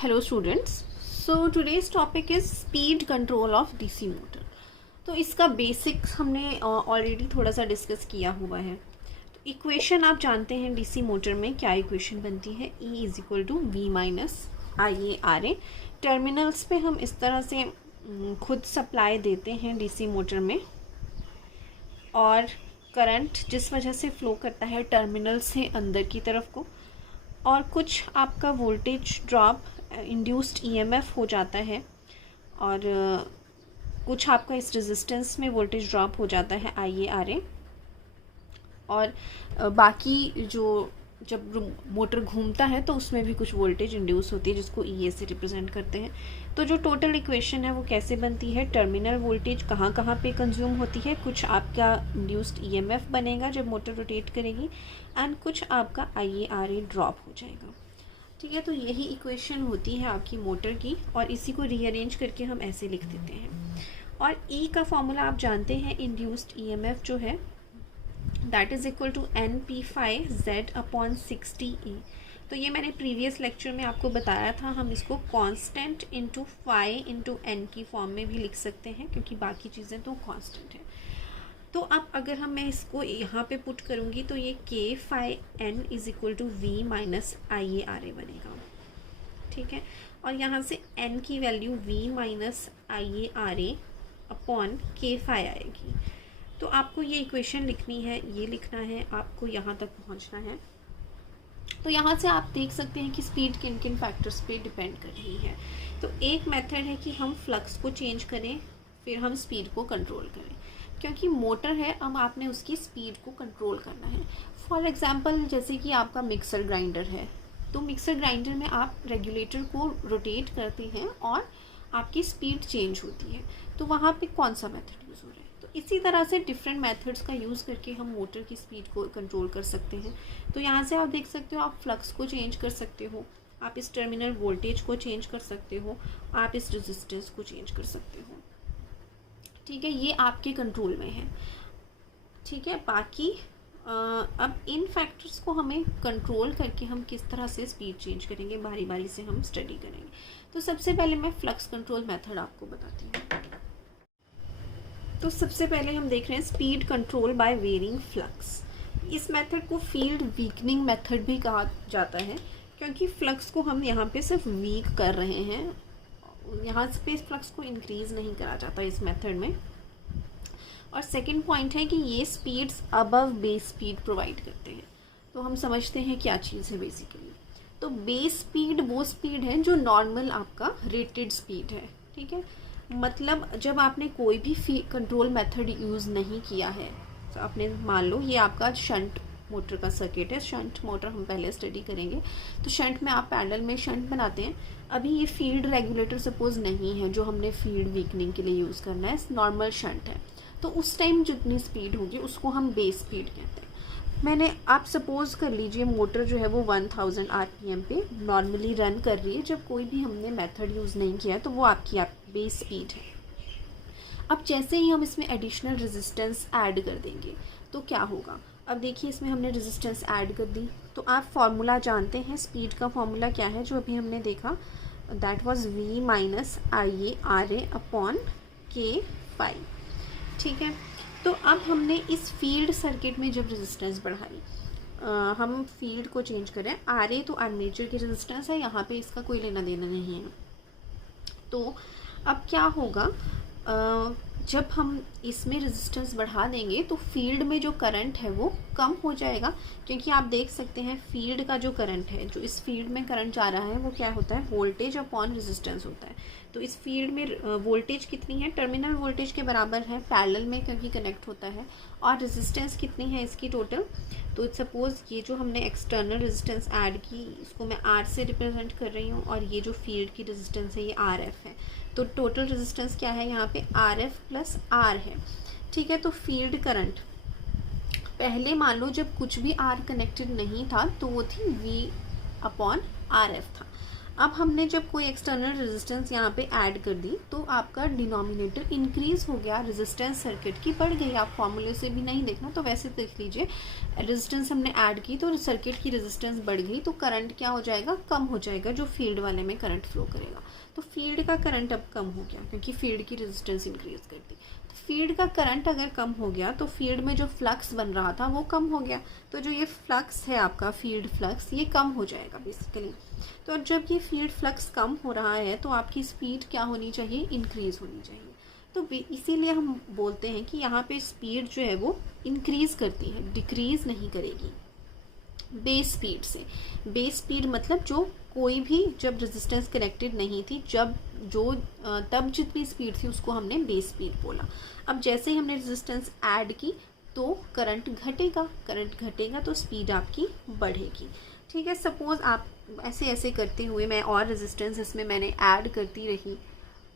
Hello students. So today's topic is speed control of DC motor. तो इसका basics हमने already थोड़ा सा डिस्कस किया हुआ है. तो इक्वेशन आप जानते हैं डीसी मोटर में क्या इक्वेशन बनती है, E is equal to V minus I A R A. Terminals पे हम इस तरह से खुद सप्लाई देते हैं डीसी मोटर में, और करंट जिस वजह से फ्लो करता है टर्मिनल से अंदर की तरफ को, और कुछ आपका वोल्टेज ड्रॉप इंड्यूस्ड ईएमएफ हो जाता है, और कुछ आपका इस रेजिस्टेंस में वोल्टेज ड्रॉप हो जाता है आई ए आर ए, और बाकी जो जब मोटर घूमता है तो उसमें भी कुछ वोल्टेज इंड्यूस होती है जिसको ई ए से रिप्रेजेंट करते हैं. तो जो टोटल इक्वेशन है वो कैसे बनती है, टर्मिनल वोल्टेज कहाँ कहाँ पे कंज्यूम होती है, कुछ आपका इंड्यूस्ड ईएमएफ बनेगा जब मोटर रोटेट करेगी, एंड कुछ आपका आई ए आर ए ड्रॉप हो जाएगा. ठीक है, तो यही इक्वेशन होती है आपकी मोटर की, और इसी को रीअरेंज करके हम ऐसे लिख देते हैं. और ई का फॉर्मूला आप जानते हैं, इंड्यूस्ड ईएमएफ जो है that is equal to N P phi Z upon 60E. तो ये मैंने प्रीवियस लेक्चर में आपको बताया था, हम इसको constant into phi into N की फॉर्म में भी लिख सकते हैं क्योंकि बाकी चीज़ें तो कांस्टेंट है. तो अब अगर मैं इसको यहाँ पे पुट करूँगी तो ये K phi N is equal to V minus I A R A बनेगा. ठीक है, और यहाँ से एन की value V minus I A R A upon K phi आएगी. तो आपको ये इक्वेशन लिखनी है, ये लिखना है, आपको यहाँ तक पहुँचना है. तो यहाँ से आप देख सकते हैं कि स्पीड किन किन फैक्टर्स पे डिपेंड कर रही है. तो एक मेथड है कि हम फ्लक्स को चेंज करें, फिर हम स्पीड को कंट्रोल करें, क्योंकि मोटर है अब आपने उसकी स्पीड को कंट्रोल करना है. फॉर एग्जांपल जैसे कि आपका मिक्सर ग्राइंडर है, तो मिक्सर ग्राइंडर में आप रेगुलेटर को रोटेट करते हैं और आपकी स्पीड चेंज होती है. तो वहाँ पे कौन सा मेथड यूज़ हो रहा है. तो इसी तरह से डिफरेंट मेथड्स का यूज़ करके हम मोटर की स्पीड को कंट्रोल कर सकते हैं. तो यहाँ से आप देख सकते हो, आप फ्लक्स को चेंज कर सकते हो, आप इस टर्मिनल वोल्टेज को चेंज कर सकते हो, आप इस रेजिस्टेंस को चेंज कर सकते हो. ठीक है, ये आपके कंट्रोल में है. ठीक है, बाकी अब इन फैक्टर्स को हमें कंट्रोल करके हम किस तरह से स्पीड चेंज करेंगे, बारी बारी से हम स्टडी करेंगे. तो सबसे पहले मैं फ्लक्स कंट्रोल मेथड आपको बताती हूँ. तो सबसे पहले हम देख रहे हैं speed control by varying flux. इस मेथड को फील्ड वीकनिंग मेथड भी कहा जाता है, क्योंकि फ्लक्स को हम यहाँ पे सिर्फ वीक कर रहे हैं, यहाँ पे फ्लक्स को इंक्रीज नहीं करा जाता इस मेथड में. और सेकंड पॉइंट है कि ये speeds above base speed provide करते हैं. तो हम समझते हैं क्या चीज़ है बेसिकली. तो बेस स्पीड वो स्पीड है जो नॉर्मल आपका रेटेड स्पीड है. ठीक है, मतलब जब आपने कोई भी कंट्रोल मेथड यूज़ नहीं किया है, तो आपने मान लो ये आपका शंट मोटर का सर्किट है. शंट मोटर हम पहले स्टडी करेंगे. तो शंट में आप पैरेलल में शंट बनाते हैं. अभी ये फील्ड रेगुलेटर सपोज नहीं है जो हमने फील्ड वीकनिंग के लिए यूज़ करना है, नॉर्मल शंट है. तो उस टाइम जितनी स्पीड होगी उसको हम बेस स्पीड कहते हैं. मैंने आप सपोज कर लीजिए मोटर जो है वो 1000 आरपीएम पे नॉर्मली रन कर रही है, जब कोई भी हमने मेथड यूज़ नहीं किया, तो वो आपकी बेस स्पीड है. अब जैसे ही हम इसमें एडिशनल रेजिस्टेंस ऐड कर देंगे तो क्या होगा. अब देखिए, इसमें हमने रेजिस्टेंस ऐड कर दी, तो आप फॉर्मूला जानते हैं स्पीड का फॉर्मूला क्या है जो अभी हमने देखा, that was V minus I A R A upon K phi. ठीक है, तो अब हमने इस फील्ड सर्किट में जब रेजिस्टेंस बढ़ाई, हम फील्ड को चेंज करें. आर ए तो आर्मेचर की रेजिस्टेंस है, यहाँ पे इसका कोई लेना देना नहीं है. तो अब क्या होगा, जब हम इसमें रेजिस्टेंस बढ़ा देंगे तो फील्ड में जो करंट है वो कम हो जाएगा, क्योंकि आप देख सकते हैं फील्ड का जो करंट है, जो इस फील्ड में करंट जा रहा है वो क्या होता है, वोल्टेज अपॉन रेजिस्टेंस होता है. तो इस फील्ड में वोल्टेज कितनी है, टर्मिनल वोल्टेज के बराबर है पैरेलल में क्योंकि कनेक्ट होता है. और रेजिस्टेंस कितनी है इसकी टोटल, तो सपोज ये जो हमने एक्सटर्नल रेजिस्टेंस ऐड की इसको मैं आर से रिप्रेजेंट कर रही हूँ, और ये जो फील्ड की रेजिस्टेंस है ये आर एफ है. तो टोटल रेजिस्टेंस क्या है यहाँ पे, आर एफ प्लस आर है. ठीक है, तो फील्ड करंट पहले मान लो जब कुछ भी आर कनेक्टेड नहीं था तो वो थी वी अपॉन आर एफ था. अब हमने जब कोई एक्सटर्नल रेजिस्टेंस यहाँ पे ऐड कर दी तो आपका डिनोमिनेटर इंक्रीज हो गया, रेजिस्टेंस सर्किट की बढ़ गई। आप फॉर्मूले से भी नहीं देखना तो वैसे देख लीजिए, रेजिस्टेंस हमने ऐड की तो सर्किट की रेजिस्टेंस बढ़ गई, तो करंट क्या हो जाएगा, कम हो जाएगा, जो फील्ड वाले में करंट फ्लो करेगा। तो फील्ड का करंट अब कम हो गया क्योंकि फील्ड की रेजिस्टेंस इंक्रीज कर दी। तो फील्ड का करंट अगर कम हो गया तो फील्ड में जो फ्लक्स बन रहा था वो कम हो गया, तो जो ये फ्लक्स है आपका फील्ड फ्लक्स, ये कम हो जाएगा बेसिकली। तो जब ये फील्ड फ्लक्स कम हो रहा है तो आपकी स्पीड क्या होनी चाहिए, इंक्रीज होनी चाहिए। तो इसीलिए हम बोलते हैं कि यहाँ पे स्पीड जो है वो इंक्रीज करती है, डिक्रीज नहीं करेगी बेस स्पीड से। बेस स्पीड मतलब जो कोई भी जब रेजिस्टेंस कनेक्टेड नहीं थी, जब जो तब जितनी स्पीड थी उसको हमने बेस स्पीड बोला। अब जैसे ही हमने रेजिस्टेंस ऐड की तो करंट घटेगा, करंट घटेगा तो स्पीड आपकी बढ़ेगी। ठीक है, सपोज आप ऐसे ऐसे करते हुए मैं और रेजिस्टेंस इसमें मैंने ऐड करती रही,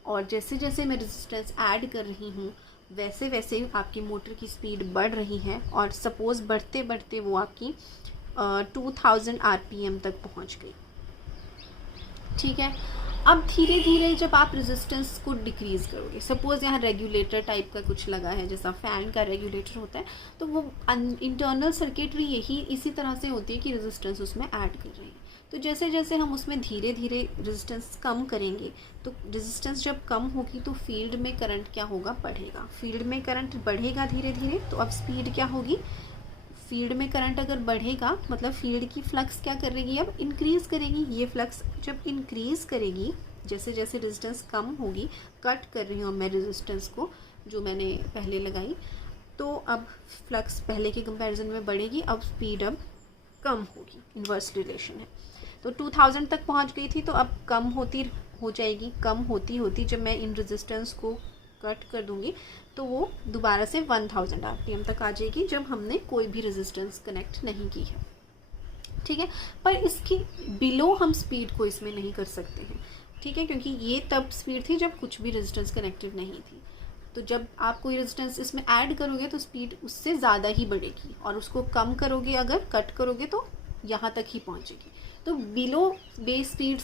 और जैसे जैसे मैं रेजिस्टेंस ऐड कर रही हूँ वैसे वैसे आपकी मोटर की स्पीड बढ़ रही है, और सपोज बढ़ते बढ़ते वो आपकी 2000 RPM तक पहुँच गई। ठीक है, अब धीरे धीरे जब आप रेजिस्टेंस को डिक्रीज़ करोगे, सपोज़ यहाँ रेगुलेटर टाइप का कुछ लगा है जैसा फ़ैन का रेगुलेटर होता है, तो वो इंटरनल सर्किटरी यही इसी तरह से होती है कि रेजिस्टेंस उसमें ऐड कर रही है। तो जैसे जैसे हम उसमें धीरे धीरे रेजिस्टेंस कम करेंगे, तो रेजिस्टेंस जब कम होगी तो फील्ड में करंट क्या होगा, बढ़ेगा। फील्ड में करंट बढ़ेगा धीरे धीरे, तो अब स्पीड क्या होगी, फील्ड में करंट अगर बढ़ेगा मतलब फील्ड की फ्लक्स क्या करेगी, अब इंक्रीज़ करेगी। ये फ्लक्स जब इंक्रीज़ करेगी, जैसे जैसे रेजिस्टेंस कम होगी, कट कर रही हूँ मैं रेजिस्टेंस को जो मैंने पहले लगाई, तो अब फ्लक्स पहले के कंपैरिजन में बढ़ेगी, अब स्पीड अब कम होगी, इन्वर्स रिलेशन है। तो 2000 तक पहुँच गई थी, तो अब कम होती हो जाएगी, कम होती होती जब मैं इन रेजिस्टेंस को कट कर दूंगी तो वो दोबारा से 1000 RPM तक आ जाएगी, जब हमने कोई भी रेजिस्टेंस कनेक्ट नहीं की है। ठीक है, पर इसकी बिलो हम स्पीड को इसमें नहीं कर सकते हैं। ठीक है, क्योंकि ये तब स्पीड थी जब कुछ भी रेजिस्टेंस कनेक्टेड नहीं थी। तो जब आप कोई रेजिस्टेंस इसमें ऐड करोगे तो स्पीड उससे ज़्यादा ही बढ़ेगी, और उसको कम करोगे, अगर कट करोगे तो यहाँ तक ही पहुँचेगी। तो बिलो बेस स्पीड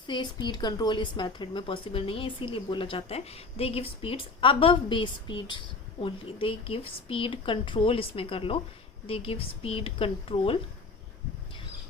से स्पीड कंट्रोल इस मेथड में पॉसिबल नहीं है, इसीलिए बोला जाता है they give speeds above base speed only, they give speed control, इसमें कर लो दे गिव स्पीड कंट्रोल।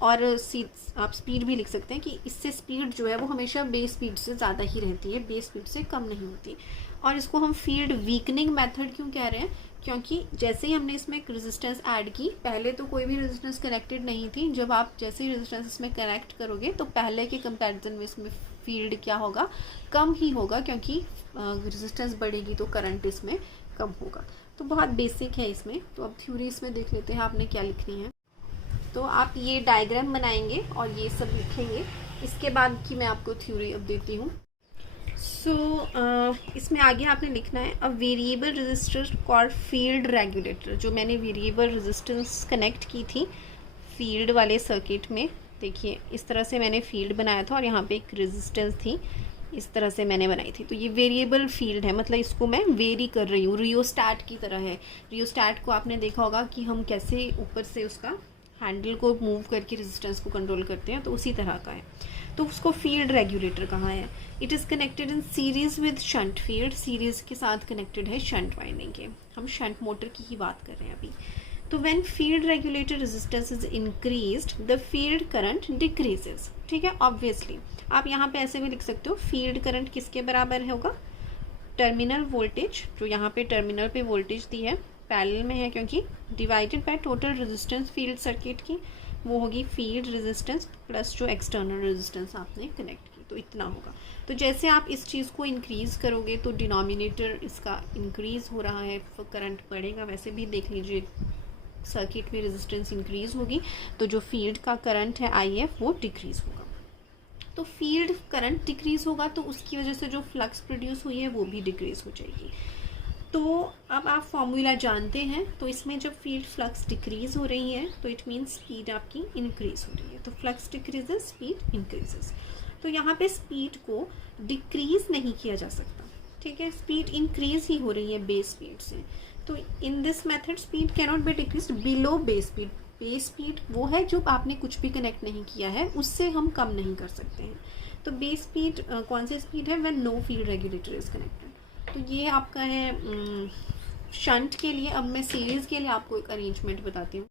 और आप स्पीड भी लिख सकते हैं कि इससे स्पीड जो है वो हमेशा बेस स्पीड से ज़्यादा ही रहती है, बेस स्पीड से कम नहीं होती। और इसको हम फील्ड वीकनिंग मेथड क्यों कह रहे हैं, क्योंकि जैसे ही हमने इसमें रेजिस्टेंस ऐड की, पहले तो कोई भी रेजिस्टेंस कनेक्टेड नहीं थी, जब आप जैसे ही रेजिस्टेंस इसमें कनेक्ट करोगे तो पहले के कंपैरिजन में इसमें फील्ड क्या होगा, कम ही होगा, क्योंकि रेजिस्टेंस बढ़ेगी तो करंट इसमें कम होगा। तो बहुत बेसिक है इसमें। तो अब थ्योरी इसमें देख लेते हैं आपने क्या लिखनी है। तो आप ये डायग्राम बनाएंगे और ये सब लिखेंगे, इसके बाद की मैं आपको थ्योरी अब देती हूँ। इसमें आगे आपने लिखना है a variable resistor called field regulator. जो मैंने वेरिएबल रेजिस्टेंस कनेक्ट की थी फील्ड वाले सर्किट में, देखिए इस तरह से मैंने फील्ड बनाया था और यहाँ पे एक रेजिस्टेंस थी, इस तरह से मैंने बनाई थी। तो ये वेरिएबल फील्ड है, मतलब इसको मैं वेरी कर रही हूँ, रियोस्टैट की तरह है। रियोस्टैट को आपने देखा होगा कि हम कैसे ऊपर से उसका हैंडल को मूव करके रेजिस्टेंस को कंट्रोल करते हैं, तो उसी तरह का है। तो उसको फील्ड रेगुलेटर कहा है। It is connected in series with shunt field, series के साथ कनेक्टेड है शंट वाइंडिंग के। हम शंट मोटर की ही बात कर रहे हैं अभी। तो when field regulator resistance is increased the field current decreases. ठीक है, ऑब्वियसली आप यहाँ पे ऐसे भी लिख सकते हो, फील्ड करंट किसके बराबर होगा, टर्मिनल वोल्टेज, जो यहाँ पे टर्मिनल पे वोल्टेज दी है पैरेलल में है क्योंकि, divided by total resistance field circuit की, वो होगी फील्ड रेजिस्टेंस प्लस जो एक्सटर्नल रेजिस्टेंस आपने कनेक्ट की, तो इतना होगा। तो जैसे आप इस चीज़ को इंक्रीज़ करोगे तो डिनोमिनेटर इसका इंक्रीज़ हो रहा है, करंट बढ़ेगा। वैसे भी देख लीजिए सर्किट में रेजिस्टेंस इंक्रीज़ होगी तो जो फील्ड का करंट है IF वो डिक्रीज़ होगा। तो फील्ड करंट डिक्रीज़ होगा तो उसकी वजह से जो फ्लक्स प्रोड्यूस हुई है वो भी डिक्रीज़ हो जाएगी। तो अब आप फॉर्मूला जानते हैं, तो इसमें जब फील्ड फ्लक्स डिक्रीज़ हो रही है तो इट मीन्स स्पीड आपकी इंक्रीज़ हो रही है। तो फ्लक्स डिक्रीजेस, स्पीड इंक्रीजेस। तो यहाँ पे स्पीड को डिक्रीज़ नहीं किया जा सकता, ठीक है, स्पीड इंक्रीज़ ही हो रही है बेस स्पीड से। तो in this method speed cannot be decrease below base speed, base speed वो है जो आपने कुछ भी कनेक्ट नहीं किया है, उससे हम कम नहीं कर सकते हैं। तो बेस स्पीड कौन सी स्पीड है, when know field regulator is connected. तो ये आपका है शंट के लिए। अब मैं सीरीज़ के लिए आपको एक अरेंजमेंट बताती हूँ।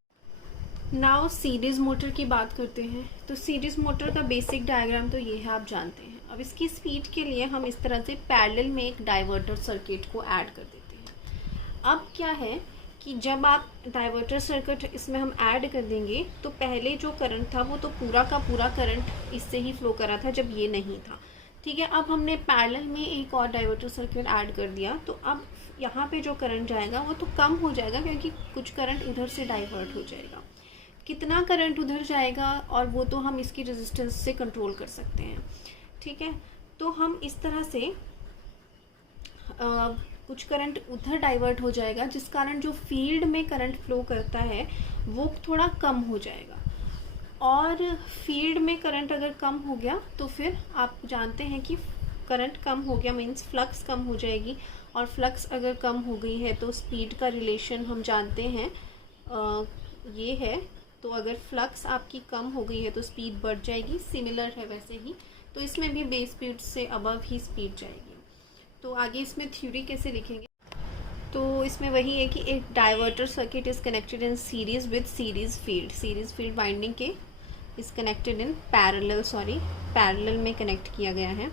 नाउ सीरीज़ मोटर की बात करते हैं। तो सीरीज़ मोटर का बेसिक डायग्राम तो ये है, आप जानते हैं। अब इसकी स्पीड के लिए हम इस तरह से पैरेलल में एक डाइवर्टर सर्किट को ऐड कर देते हैं। अब क्या है कि जब आप डाइवर्टर सर्किट इसमें हम ऐड कर देंगे तो पहले जो करंट था वो तो पूरा का पूरा करंट इससे ही फ्लो कर रहा था जब ये नहीं था, ठीक है। अब हमने पैरेलल में एक और डाइवर्टर सर्किट ऐड कर दिया, तो अब यहाँ पे जो करंट जाएगा वो तो कम हो जाएगा, क्योंकि कुछ करंट इधर से डाइवर्ट हो जाएगा। कितना करंट उधर जाएगा और वो तो हम इसकी रेजिस्टेंस से कंट्रोल कर सकते हैं, ठीक है। तो हम इस तरह से कुछ करंट उधर डाइवर्ट हो जाएगा, जिस कारण जो फील्ड में करंट फ्लो करता है वो थोड़ा कम हो जाएगा। और फील्ड में करंट अगर कम हो गया तो फिर आप जानते हैं कि करंट कम हो गया मीन्स फ्लक्स कम हो जाएगी, और फ्लक्स अगर कम हो गई है तो स्पीड का रिलेशन हम जानते हैं ये है। तो अगर फ्लक्स आपकी कम हो गई है तो स्पीड बढ़ जाएगी, सिमिलर है वैसे ही। तो इसमें भी बेस स्पीड से अबव ही स्पीड जाएगी। तो आगे इसमें थ्योरी कैसे लिखेंगे, तो इसमें वही है कि एक diverter circuit is connected in series with series field winding के इज़ कनेक्टेड इन पैरेलल में कनेक्ट किया गया है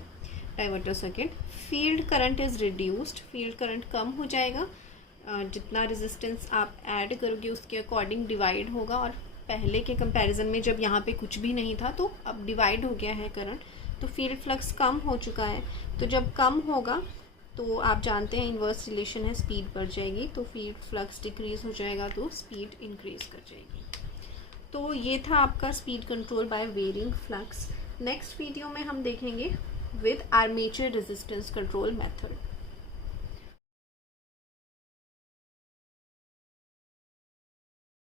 diverter circuit. Field current is reduced, field current कम हो जाएगा, जितना रेजिस्टेंस आप ऐड करोगे उसके अकॉर्डिंग डिवाइड होगा। और पहले के कंपैरिजन में जब यहाँ पे कुछ भी नहीं था तो अब डिवाइड हो गया है करंट, तो फील्ड फ्लक्स कम हो चुका है। तो जब कम होगा तो आप जानते हैं इन्वर्स रिलेशन है, स्पीड बढ़ जाएगी। तो फील्ड फ्लक्स डिक्रीज हो जाएगा तो स्पीड इंक्रीज कर जाएगी। तो ये था आपका speed control by varying flux. Next video में हम देखेंगे with armature resistance control method.